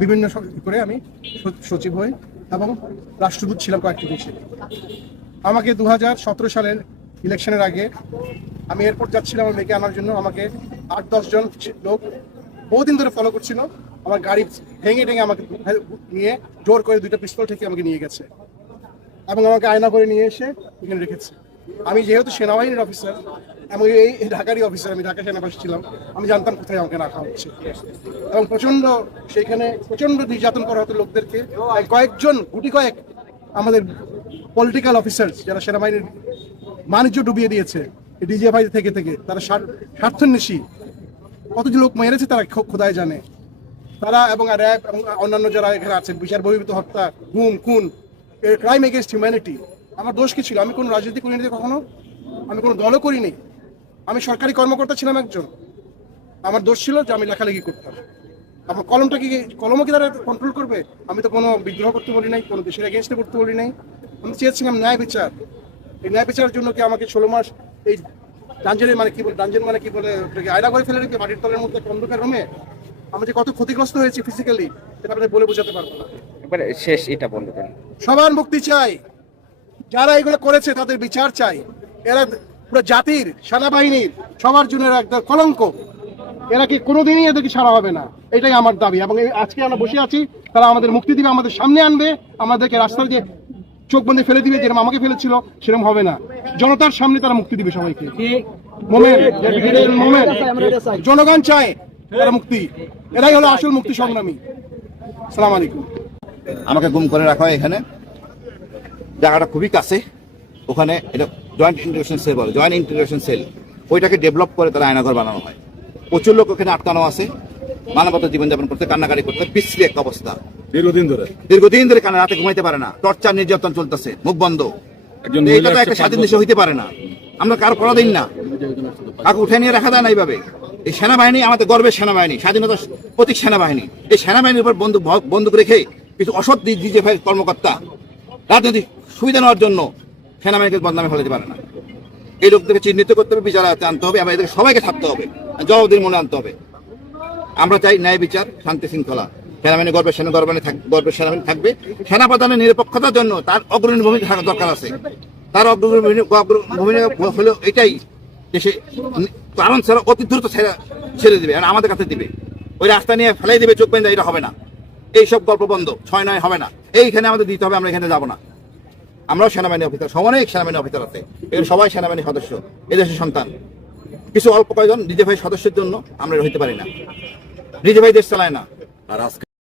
বিভিন্ন করে আমি সচিব হই এবং রাষ্ট্রদূত ছিলাম কয়েকটি দেশে। আমাকে 2017 সালের ইলেকশনের আগে আমি এয়ারপোর্ট যাচ্ছিলাম আমার মেয়েকে আনার জন্য। আমাকে 8-10 জন লোক বহুদিন ধরে ফলো করছিল। আমার গাড়ি ভেঙে আমাকে নিয়ে জোর করে 2টা পিস্তল থেকে আমাকে নিয়ে গেছে এবং আমাকে আয়না করে নিয়ে এসে এখানে রেখেছে। আমি যেহেতু সেনাবাহিনীর অফিসার এবং এই ঢাকারই অফিসার, আমি ঢাকা সেনাবাসী ছিলাম, আমি জানতাম কোথায় আমাকে রাখা হচ্ছে এবং সেখানে প্রচণ্ড নির্যাতন করা হতো লোকদেরকে। কয়েকজন গুটি কয়েক আমাদের পলিটিক্যাল অফিসার যারা সেনাবাহিনীর বাণিজ্য ডুবিয়ে দিয়েছে ডিজিএফআই থেকে তারা স্বার্থন্বেষী কত যে লোক মেরেছে তারা খোদায় জানে। তারা এবং র্যাব এবং অন্যান্য যারা এখানে আছে, বিচার বহির্ভূত হত্যা, গুম, খুন, ক্রাইম এগেনস্ট হিউম্যানিটি। আমার দোষ কি ছিল? আমি কোনো রাজনীতি করিনি কখনো, আমি কোনো দলও করিনি, আমি সরকারি কর্মকর্তা ছিলাম একজন। আমার দোষ ছিল যে আমি লেখালেখি করতাম। আমার কলমও কি তারা কন্ট্রোল করবে? আমি তো কোনো বিদ্রোহ করতে বলি নাই, কোনো দেশের এগেনস্টে করতে বলি নাই। আমি চেয়েছিলাম ন্যায় বিচার। এই ন্যায় বিচারের জন্য কি আমাকে 16 মাস এই ডাঞ্জেন মানে কি বলে আয়না করে ফেলে রেখে মাটির তলের মধ্যে অন্ধকার রুমে আমি যে কত ক্ষতিগ্রস্ত হয়েছি ফিজিক্যালি, সেটা আপনাদের বলে বোঝাতে পারবো না। এবারে শেষ এটা বলে দেন। সবার মুক্তি চাই, যারা এগুলো করেছে তাদের বিচার চাই। এরা পুরো জাতির, সেনাবাহিনীর সবার জন্য একটা কলঙ্ক। এরা কি কোনোদিনই এদেরকে ছাড়া হবে না, এটাই আমার দাবি। এবং আজকে আমরা বসে আছি, তারা আমাদের মুক্তি দিবে, আমাদের সামনে আনবে, আমাদেরকে রাস্তায় যে চোখ বন্ধে ফেলে দিবে যেরকম আমাকে ফেলেছিল সেরকম হবে না। জনতার সামনে তারা মুক্তি দিবে সবাইকে। জনগণ চায় তারা মুক্তি, এরাই হলো আসল মুক্তি সংগ্রামী। আসসালামু আলাইকুম। আমাকে গুম করে রাখা হয় এখানে, জায়গাটা খুবই কাছে। ওখানে এটা জয়েন্ট ইন্টিগ্রেশন সেল বলে, জয়েন্ট ইন্টিগ্রেশন সেল। ওইটাকে ডেভেলপ করে তারা আয়নাঘর বানানো হয়। প্রচুর লোক ওখানে আটকানো আছে, মানবতা জীবনযাপন করতে, কান্নাকাটি করতে, বিশ্রী এক অবস্থা। দীর্ঘদিন ধরে কানে রাতে ঘুমাইতে পারে না, টর্চার নির্যাতন চলতেছে, মুখ বন্ধ। এটা তো একটা স্বাধীন দেশে হইতে পারে না। আমরা কারো করা দিন না, কাউকে উঠে নিয়ে রাখা দেয় না এইভাবে। এই সেনাবাহিনী আমাদের গর্বের সেনাবাহিনী, স্বাধীনতার প্রতীক সেনাবাহিনী। এই সেনাবাহিনীর উপর বন্দুক রেখে কিছু অসৎ ডিজিএফআই কর্মকর্তা রাজনৈতিক সুবিধা নেওয়ার জন্য সেনাবাহিনীকে বদনামে ফেলাতে পারে না। এই লোকদেরকে চিহ্নিত করতে হবে, বিচার আনতে হবে, এবং এদেরকে সবাইকে থাকতে হবে, জবাবদিহির মনে আনতে হবে। আমরা চাই ন্যায় বিচার, শান্তি শৃঙ্খলা। সেনাবাহিনী গর্বের সেনাবাহিনী থাকবে। সেনা প্রধানের নিরপেক্ষতার জন্য তার অগ্রণী ভূমিকা থাকা দরকার আছে। তার ভূমিকা হলো এটাই, দেশে কারণ ছাড়া অতি দ্রুত ছেড়ে দিবে, আমাদের কাছে দিবে। ওই রাস্তা নিয়ে ফেলাই দিবে, চোখ বেঁধে, এটা হবে না। এইসব গল্প বন্ধ, 6-9 হবে না। এইখানে আমাদের দিতে হবে, আমরা এখানে যাবো না। আমরাও সেনাবাহিনী অফিসার, অনেক সেনাবাহিনী অফিসার আছে, এর সবাই সেনাবাহিনী সদস্য, এদেশের সন্তান। কিছু অল্প কয়েকজন ডিজিএফআই সদস্যের জন্য আমরা হইতে পারি না। ডিজিএফআই দেশ চালায় না। আর আজকে